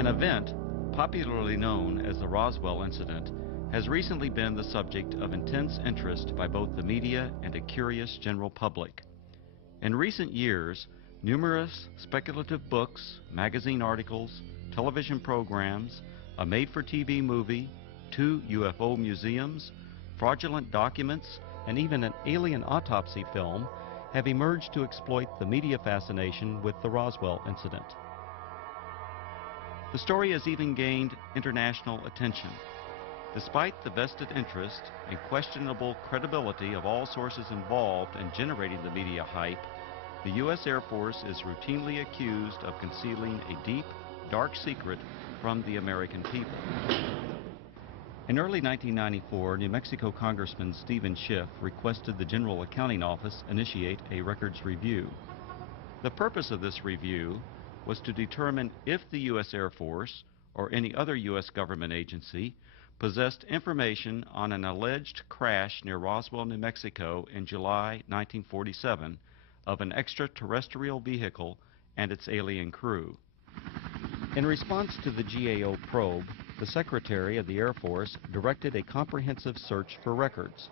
An event, popularly known as the Roswell incident, has recently been the subject of intense interest by both the media and a curious general public. In recent years, numerous speculative books, magazine articles, television programs, a made-for-TV movie, 2 UFO museums, fraudulent documents, and even an alien autopsy film have emerged to exploit the media fascination with the Roswell incident. The story has even gained international attention. Despite the vested interest and questionable credibility of all sources involved in generating the media hype, the U.S. Air Force is routinely accused of concealing a deep, dark secret from the American people. In early 1994, New Mexico Congressman Stephen Schiff requested the General Accounting Office initiate a records review. The purpose of this review was to determine if the U.S. Air Force or any other U.S. government agency possessed information on an alleged crash near Roswell, New Mexico in July 1947 of an extraterrestrial vehicle and its alien crew. In response to the GAO probe, the Secretary of the Air Force directed a comprehensive search for records.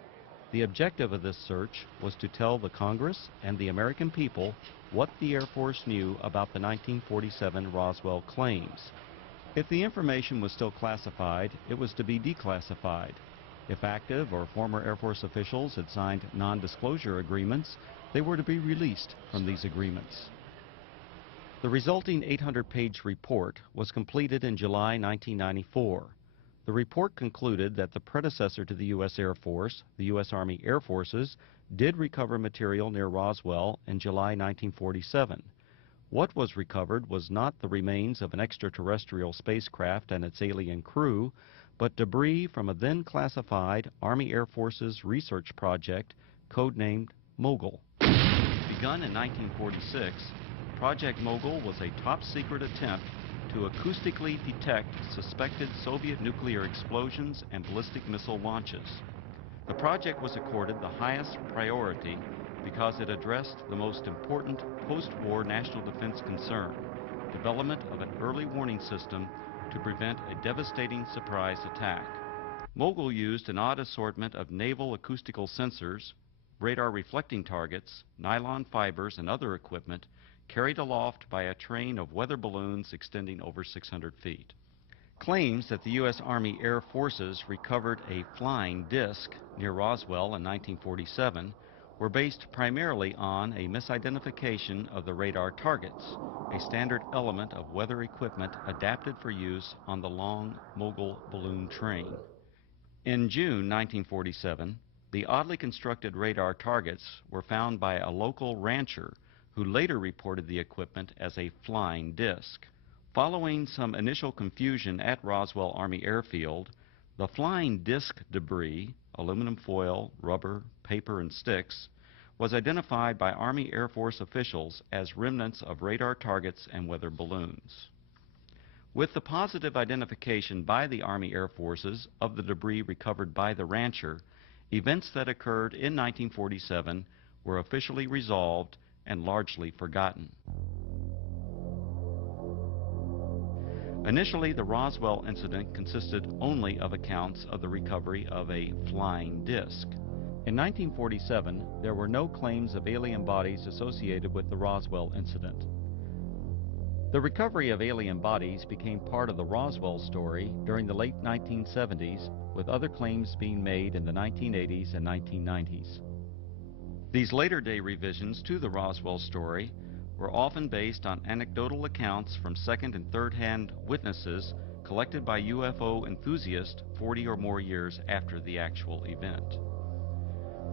The objective of this search was to tell the Congress and the American people what the Air Force knew about the 1947 Roswell claims. If the information was still classified, it was to be declassified. If active or former Air Force officials had signed non-disclosure agreements, they were to be released from these agreements. The resulting 800-page report was completed in July 1994. The report concluded that the predecessor to the U.S. Air Force, the U.S. Army Air Forces, did recover material near Roswell in July 1947. What was recovered was not the remains of an extraterrestrial spacecraft and its alien crew, but debris from a then classified Army Air Forces research project codenamed Mogul. Begun in 1946, Project Mogul was a top-secret attempt to acoustically detect suspected Soviet nuclear explosions and ballistic missile launches. The project was accorded the highest priority because it addressed the most important post-war national defense concern, development of an early warning system to prevent a devastating surprise attack. Mogul used an odd assortment of naval acoustical sensors, radar reflecting targets, nylon fibers, and other equipment carried aloft by a train of weather balloons extending over 600 feet. Claims that the U.S. Army Air Forces recovered a flying disc near Roswell in 1947 were based primarily on a misidentification of the radar targets, a standard element of weather equipment adapted for use on the long Mogul balloon train. In June 1947, the oddly constructed radar targets were found by a local rancher who later reported the equipment as a flying disc. Following some initial confusion at Roswell Army Airfield, the flying disc debris, aluminum foil, rubber, paper, and sticks, was identified by Army Air Force officials as remnants of radar targets and weather balloons. With the positive identification by the Army Air Forces of the debris recovered by the rancher, events that occurred in 1947 were officially resolved and largely forgotten. Initially, the Roswell incident consisted only of accounts of the recovery of a flying disc. In 1947, there were no claims of alien bodies associated with the Roswell incident. The recovery of alien bodies became part of the Roswell story during the late 1970s, with other claims being made in the 1980s and 1990s. These later-day revisions to the Roswell story were often based on anecdotal accounts from second- and third-hand witnesses collected by UFO enthusiasts 40 or more years after the actual event.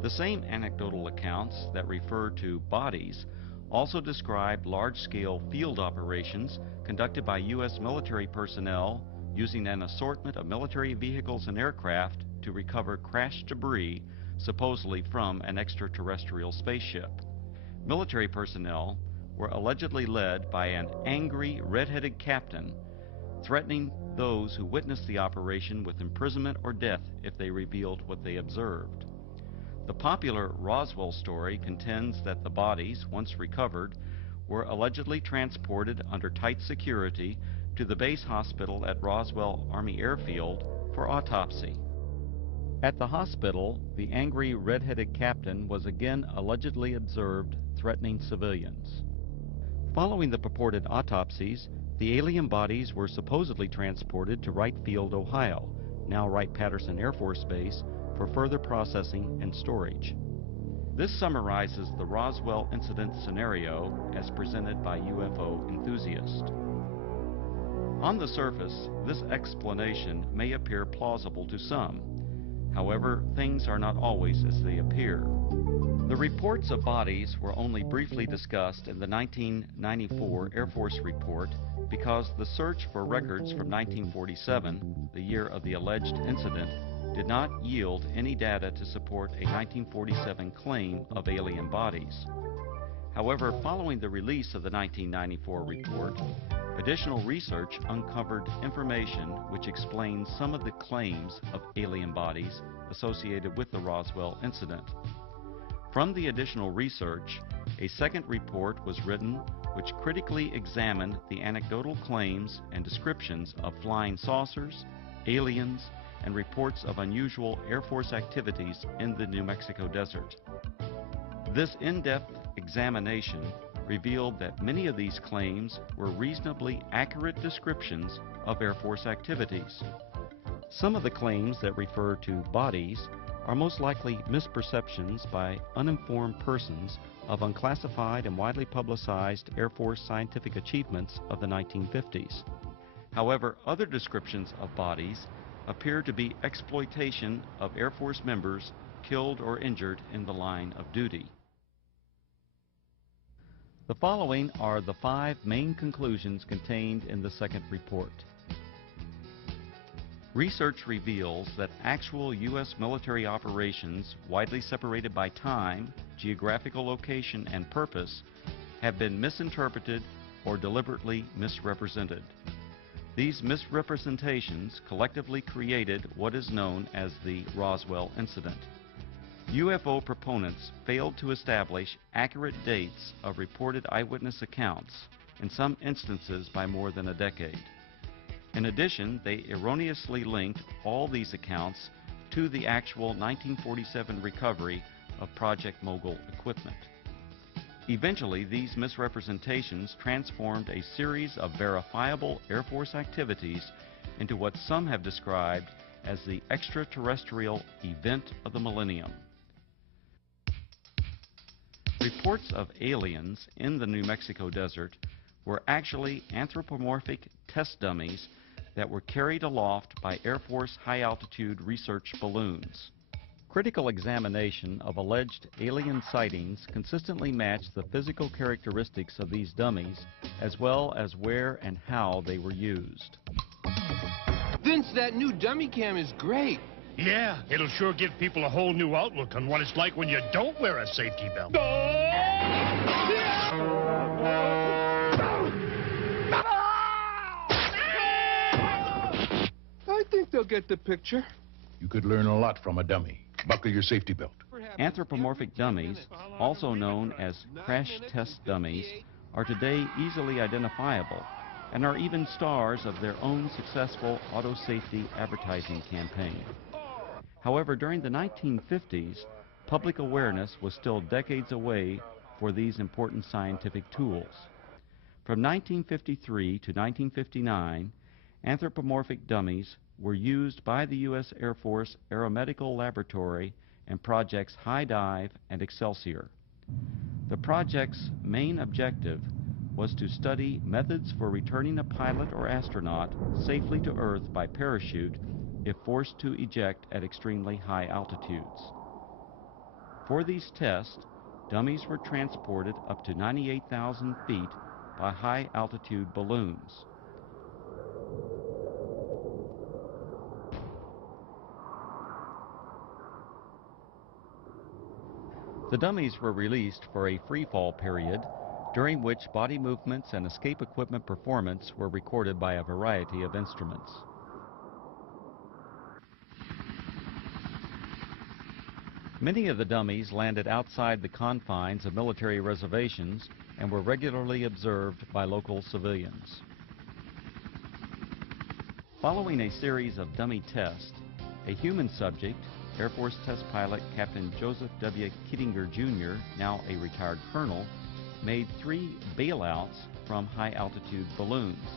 The same anecdotal accounts that refer to bodies also describe large-scale field operations conducted by U.S. military personnel using an assortment of military vehicles and aircraft to recover crashed debris supposedly from an extraterrestrial spaceship. Military personnel were allegedly led by an angry, red-headed captain threatening those who witnessed the operation with imprisonment or death if they revealed what they observed. The popular Roswell story contends that the bodies, once recovered, were allegedly transported under tight security to the base hospital at Roswell Army Airfield for autopsy. At the hospital, the angry red-headed captain was again allegedly observed threatening civilians. Following the purported autopsies, the alien bodies were supposedly transported to Wright Field, Ohio, now Wright-Patterson Air Force Base, for further processing and storage. This summarizes the Roswell incident scenario as presented by UFO enthusiasts. On the surface, this explanation may appear plausible to some. However, things are not always as they appear. The reports of bodies were only briefly discussed in the 1994 Air Force report because the search for records from 1947, the year of the alleged incident, did not yield any data to support a 1947 claim of alien bodies. However, following the release of the 1994 report, additional research uncovered information which explains some of the claims of alien bodies associated with the Roswell incident. From the additional research, a second report was written which critically examined the anecdotal claims and descriptions of flying saucers, aliens, and reports of unusual Air Force activities in the New Mexico desert. This in-depth examination revealed that many of these claims were reasonably accurate descriptions of Air Force activities. Some of the claims that refer to bodies are most likely misperceptions by uninformed persons of unclassified and widely publicized Air Force scientific achievements of the 1950s. However, other descriptions of bodies appear to be exploitation of Air Force members killed or injured in the line of duty. The following are the 5 main conclusions contained in the second report. Research reveals that actual U.S. military operations, widely separated by time, geographical location, and purpose, have been misinterpreted or deliberately misrepresented. These misrepresentations collectively created what is known as the Roswell incident. UFO proponents failed to establish accurate dates of reported eyewitness accounts, in some instances by more than a decade. In addition, they erroneously linked all these accounts to the actual 1947 recovery of Project Mogul equipment. Eventually, these misrepresentations transformed a series of verifiable Air Force activities into what some have described as the extraterrestrial event of the millennium. Reports of aliens in the New Mexico desert were actually anthropomorphic test dummies that were carried aloft by Air Force high-altitude research balloons. Critical examination of alleged alien sightings consistently matched the physical characteristics of these dummies, as well as where and how they were used. Vince, that new dummy cam is great. Yeah, it'll sure give people a whole new outlook on what it's like when you don't wear a safety belt. I think they'll get the picture. You could learn a lot from a dummy. Buckle your safety belt. Anthropomorphic dummies, also known as crash test dummies, are today easily identifiable and are even stars of their own successful auto safety advertising campaign. However, during the 1950s, public awareness was still decades away for these important scientific tools. From 1953 to 1959, anthropomorphic dummies were used by the U.S. Air Force Aeromedical Laboratory and projects High Dive and Excelsior. The project's main objective was to study methods for returning a pilot or astronaut safely to Earth by parachute if forced to eject at extremely high altitudes. For these tests, dummies were transported up to 98,000 feet by high-altitude balloons. The dummies were released for a free-fall period, during which body movements and escape equipment performance were recorded by a variety of instruments. Many of the dummies landed outside the confines of military reservations and were regularly observed by local civilians. Following a series of dummy tests, a human subject, Air Force test pilot Captain Joseph W. Kittinger Jr., now a retired colonel, made 3 bailouts from high-altitude balloons.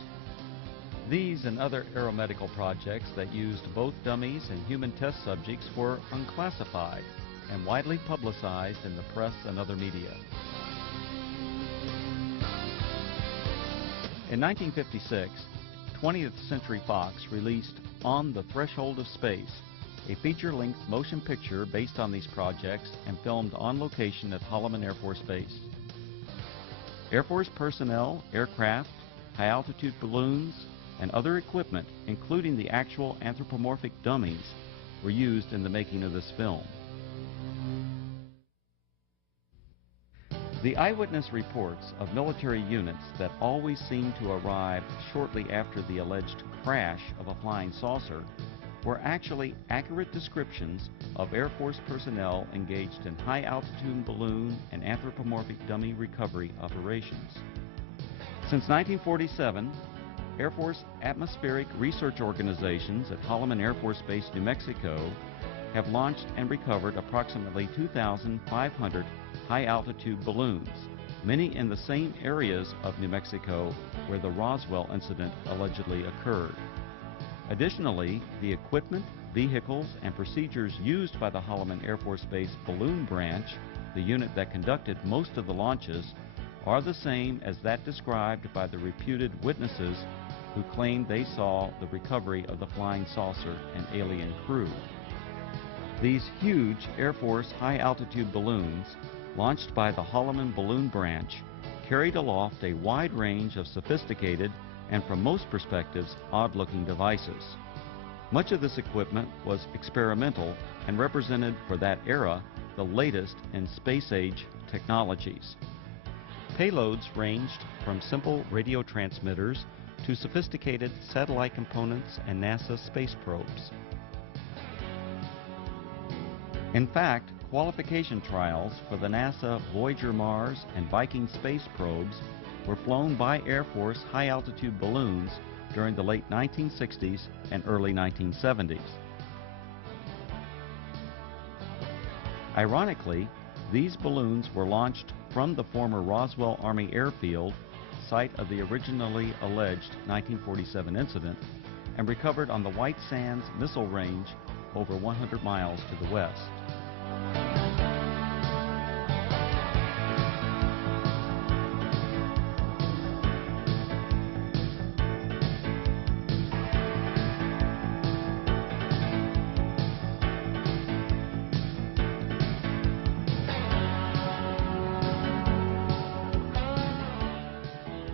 These and other aeromedical projects that used both dummies and human test subjects were unclassified and widely publicized in the press and other media. In 1956, 20th Century Fox released On the Threshold of Space, a feature-length motion picture based on these projects and filmed on location at Holloman Air Force Base. Air Force personnel, aircraft, high-altitude balloons, and other equipment, including the actual anthropomorphic dummies, were used in the making of this film. The eyewitness reports of military units that always seemed to arrive shortly after the alleged crash of a flying saucer were actually accurate descriptions of Air Force personnel engaged in high-altitude balloon and anthropomorphic dummy recovery operations. Since 1947, Air Force atmospheric research organizations at Holloman Air Force Base, New Mexico, have launched and recovered approximately 2,500 high-altitude balloons, many in the same areas of New Mexico where the Roswell incident allegedly occurred. Additionally, the equipment, vehicles, and procedures used by the Holloman Air Force Base Balloon Branch, the unit that conducted most of the launches, are the same as that described by the reputed witnesses who claimed they saw the recovery of the flying saucer and alien crew. These huge Air Force high-altitude balloons, launched by the Holloman Balloon Branch, carried aloft a wide range of sophisticated and, from most perspectives, odd-looking devices. Much of this equipment was experimental and represented, for that era, the latest in space-age technologies. Payloads ranged from simple radio transmitters to sophisticated satellite components and NASA space probes. In fact, qualification trials for the NASA Voyager Mars and Viking space probes were flown by Air Force high-altitude balloons during the late 1960s and early 1970s. Ironically, these balloons were launched from the former Roswell Army Airfield, site of the originally alleged 1947 incident, and recovered on the White Sands Missile Range over 100 miles to the west.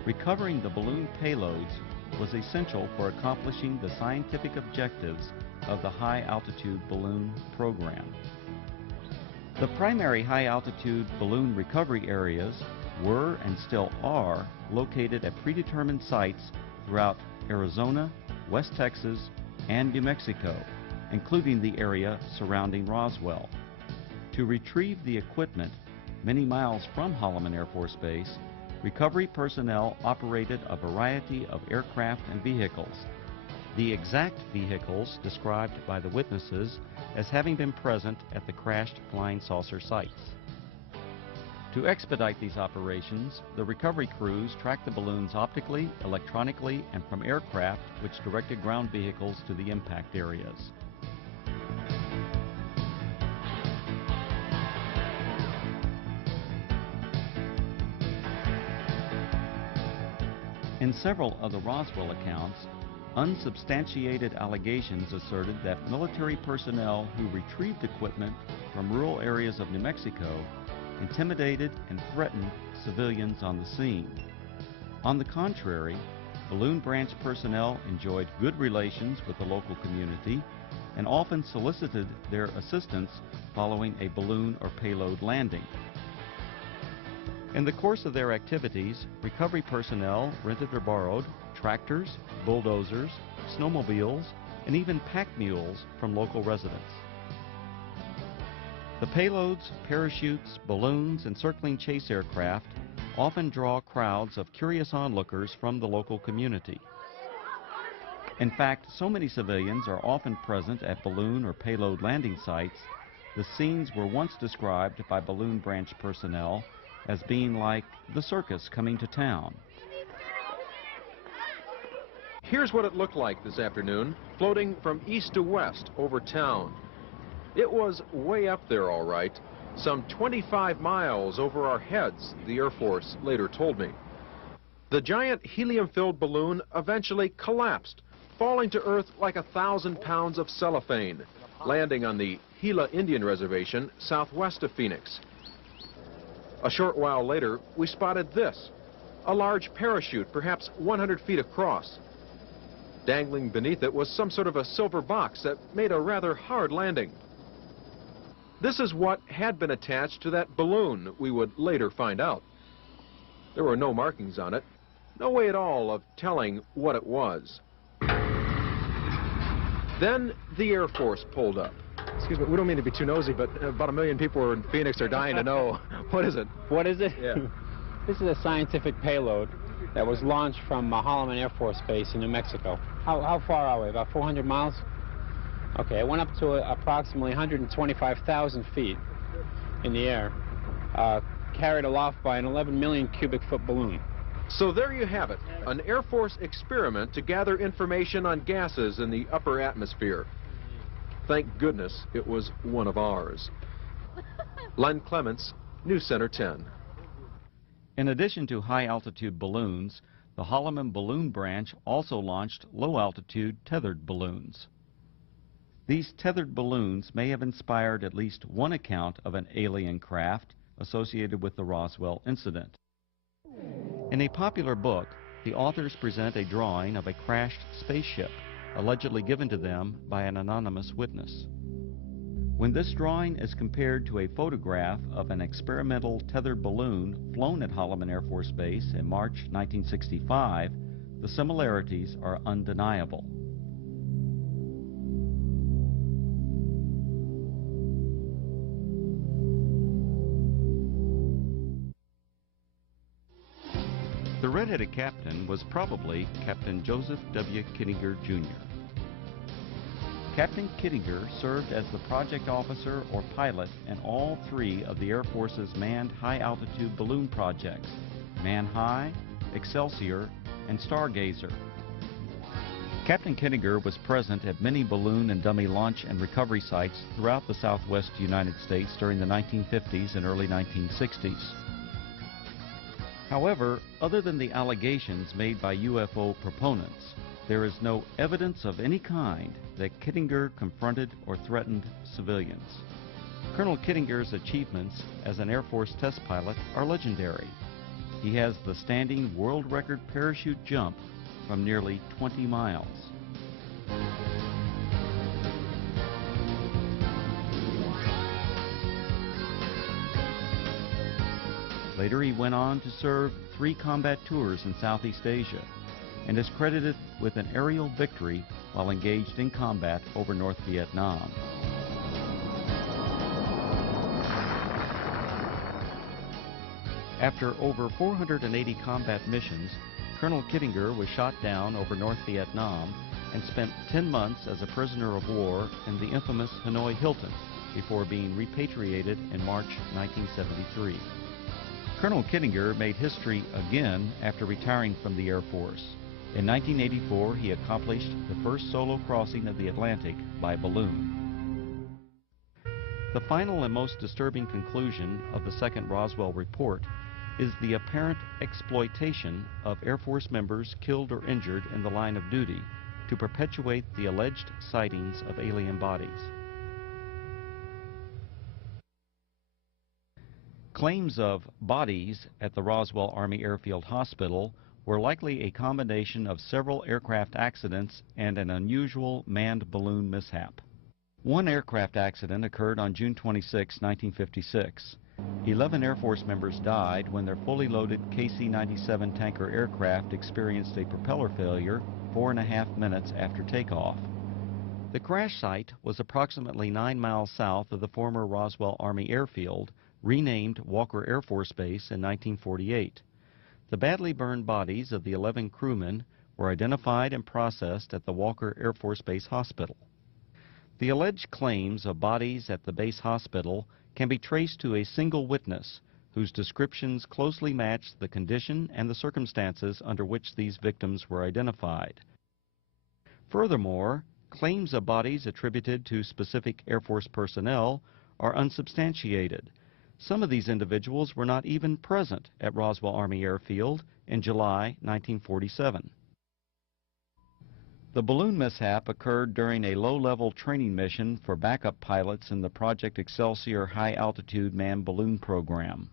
Recovering the balloon payloads was essential for accomplishing the scientific objectives of the high-altitude balloon program. The primary high-altitude balloon recovery areas were and still are located at predetermined sites throughout Arizona, West Texas, and New Mexico, including the area surrounding Roswell. To retrieve the equipment many miles from Holloman Air Force Base, recovery personnel operated a variety of aircraft and vehicles. The exact vehicles described by the witnesses as having been present at the crashed flying saucer sites. To expedite these operations, the recovery crews tracked the balloons optically, electronically, and from aircraft which directed ground vehicles to the impact areas. In several of the Roswell accounts, unsubstantiated allegations asserted that military personnel who retrieved equipment from rural areas of New Mexico intimidated and threatened civilians on the scene. On the contrary, Balloon Branch personnel enjoyed good relations with the local community and often solicited their assistance following a balloon or payload landing. In the course of their activities, recovery personnel rented or borrowed tractors, bulldozers, snowmobiles, and even pack mules from local residents. The payloads, parachutes, balloons, and circling chase aircraft often draw crowds of curious onlookers from the local community. In fact, so many civilians are often present at balloon or payload landing sites, the scenes were once described by balloon branch personnel as being like the circus coming to town. Here's what it looked like this afternoon, floating from east to west over town. It was way up there, all right, some 25 miles over our heads, the Air Force later told me. The giant helium-filled balloon eventually collapsed, falling to Earth like 1,000 pounds of cellophane, landing on the Gila Indian Reservation southwest of Phoenix. A short while later, we spotted this, a large parachute, perhaps 100 feet across. Dangling beneath it was some sort of a silver box that made a rather hard landing. This is what had been attached to that balloon, we would later find out. There were no markings on it, no way at all of telling what it was. Then the Air Force pulled up. Excuse me, we don't mean to be too nosy, but about 1 million people in Phoenix are dying to know. What is it? What is it? Yeah. This is a scientific payload that was launched from Holloman Air Force Base in New Mexico. How far are we? About 400 miles? Okay, it went up to approximately 125,000 feet in the air, carried aloft by an 11 million cubic foot balloon. So there you have it, an Air Force experiment to gather information on gases in the upper atmosphere. Thank goodness it was one of ours. Len Clements, News Center 10. In addition to high-altitude balloons, the Holloman Balloon Branch also launched low-altitude tethered balloons. These tethered balloons may have inspired at least one account of an alien craft associated with the Roswell incident. In a popular book, the authors present a drawing of a crashed spaceship, allegedly given to them by an anonymous witness. When this drawing is compared to a photograph of an experimental tethered balloon flown at Holloman Air Force Base in March 1965, the similarities are undeniable. The red-headed captain was probably Captain Joseph W. Kittinger, Jr. Captain Kittinger served as the project officer or pilot in all three of the Air Force's manned high-altitude balloon projects, Man High, Excelsior, and Stargazer. Captain Kittinger was present at many balloon and dummy launch and recovery sites throughout the southwest United States during the 1950s and early 1960s. However, other than the allegations made by UFO proponents, there is no evidence of any kind that Kittinger confronted or threatened civilians. Colonel Kittinger's achievements as an Air Force test pilot are legendary. He has the standing world record parachute jump from nearly 20 miles. Later he went on to serve 3 combat tours in Southeast Asia and is credited with an aerial victory while engaged in combat over North Vietnam. After over 480 combat missions, Colonel Kittinger was shot down over North Vietnam and spent 10 months as a prisoner of war in the infamous Hanoi Hilton before being repatriated in March 1973. Colonel Kittinger made history again after retiring from the Air Force. In 1984, he accomplished the first solo crossing of the Atlantic by balloon. The final and most disturbing conclusion of the second Roswell report is the apparent exploitation of Air Force members killed or injured in the line of duty to perpetuate the alleged sightings of alien bodies. Claims of bodies at the Roswell Army Airfield Hospital were likely a combination of several aircraft accidents and an unusual manned balloon mishap. One aircraft accident occurred on June 26, 1956. 11 Air Force members died when their fully loaded KC-97 tanker aircraft experienced a propeller failure 4.5 minutes after takeoff. The crash site was approximately 9 miles south of the former Roswell Army Airfield, renamed Walker Air Force Base in 1948. The badly burned bodies of the 11 crewmen were identified and processed at the Walker Air Force Base Hospital. The alleged claims of bodies at the base hospital can be traced to a single witness whose descriptions closely match the condition and the circumstances under which these victims were identified. Furthermore, claims of bodies attributed to specific Air Force personnel are unsubstantiated. Some of these individuals were not even present at Roswell Army Airfield in July 1947. The balloon mishap occurred during a low-level training mission for backup pilots in the Project Excelsior high-altitude manned balloon program.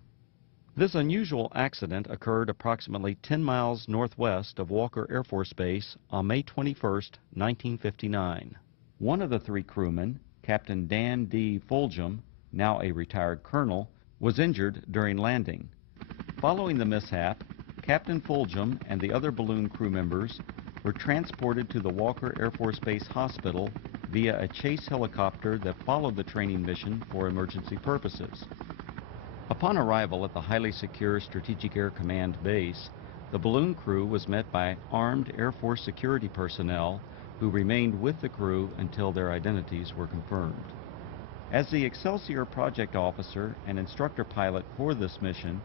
This unusual accident occurred approximately 10 miles northwest of Walker Air Force Base on May 21, 1959. One of the three crewmen, Captain Dan D. Fulgham, now a retired colonel, was injured during landing. Following the mishap, Captain Fulgham and the other balloon crew members were transported to the Walker Air Force Base Hospital via a chase helicopter that followed the training mission for emergency purposes. Upon arrival at the highly secure Strategic Air Command base, the balloon crew was met by armed Air Force security personnel who remained with the crew until their identities were confirmed. As the Excelsior project officer and instructor pilot for this mission,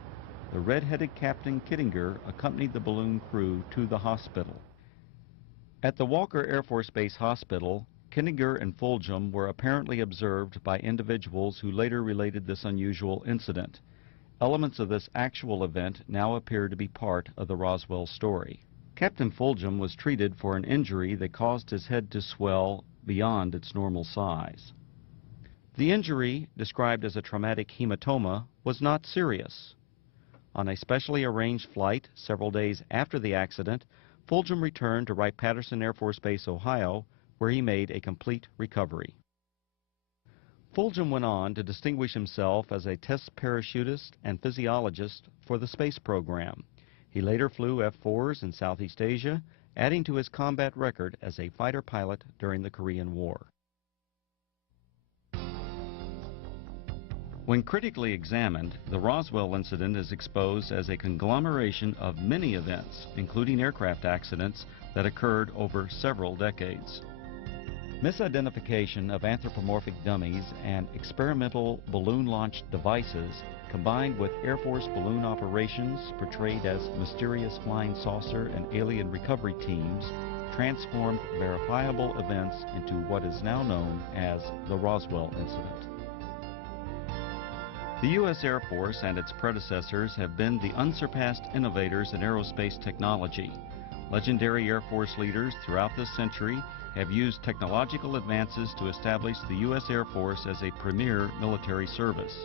the red-headed Captain Kittinger accompanied the balloon crew to the hospital. At the Walker Air Force Base Hospital, Kittinger and Fulgham were apparently observed by individuals who later related this unusual incident. Elements of this actual event now appear to be part of the Roswell story. Captain Fulgham was treated for an injury that caused his head to swell beyond its normal size. The injury, described as a traumatic hematoma, was not serious. On a specially arranged flight several days after the accident, Fulgham returned to Wright-Patterson Air Force Base, Ohio, where he made a complete recovery. Fulgham went on to distinguish himself as a test parachutist and physiologist for the space program. He later flew F-4s in Southeast Asia, adding to his combat record as a fighter pilot during the Korean War. When critically examined, the Roswell incident is exposed as a conglomeration of many events, including aircraft accidents that occurred over several decades. Misidentification of anthropomorphic dummies and experimental balloon-launched devices, combined with Air Force balloon operations portrayed as mysterious flying saucer and alien recovery teams, transformed verifiable events into what is now known as the Roswell incident. The U.S. Air Force and its predecessors have been the unsurpassed innovators in aerospace technology. Legendary Air Force leaders throughout this century have used technological advances to establish the U.S. Air Force as a premier military service.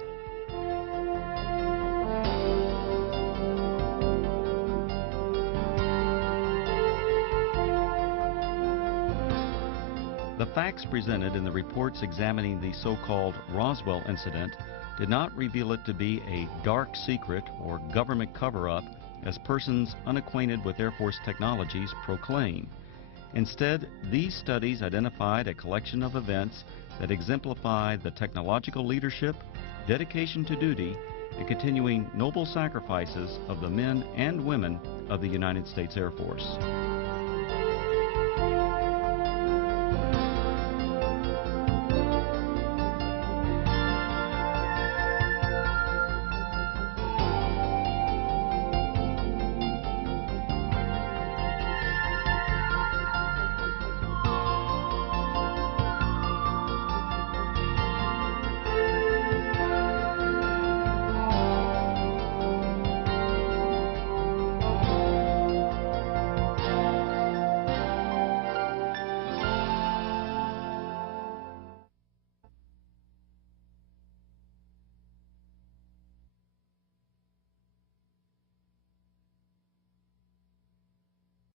The facts presented in the reports examining the so-called Roswell incident did not reveal it to be a dark secret or government cover-up as persons unacquainted with Air Force technologies proclaim. Instead, these studies identified a collection of events that exemplify the technological leadership, dedication to duty, and continuing noble sacrifices of the men and women of the United States Air Force.